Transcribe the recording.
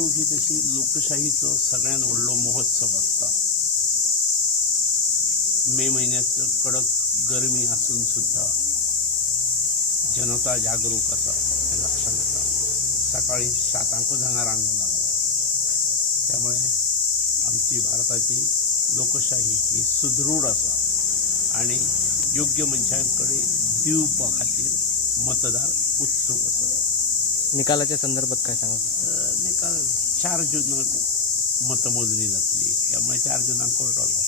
निवडणूक ही तशी लोकशाहीचो सगळ्यात व्हडलो महोत्सव असता। मे महिन्यात कडक गरमी आसून सुद्धा जनता जागरूक आसा हे लक्षात येता। सकाळी 7:00 हांगा रांगो लागल्या। त्यामुळे आमची भारताची लोकशाही ही सुदृढ आसा आणि योग्य मनशांकडे दिवपा खातीर मतदार उत्सुक आसा। निकालाच्या संदर्भात काय सांगा? निकाल 4 जूनाक मतमोजणी जातली, त्यामुळे 4 जूनाक कळटलो।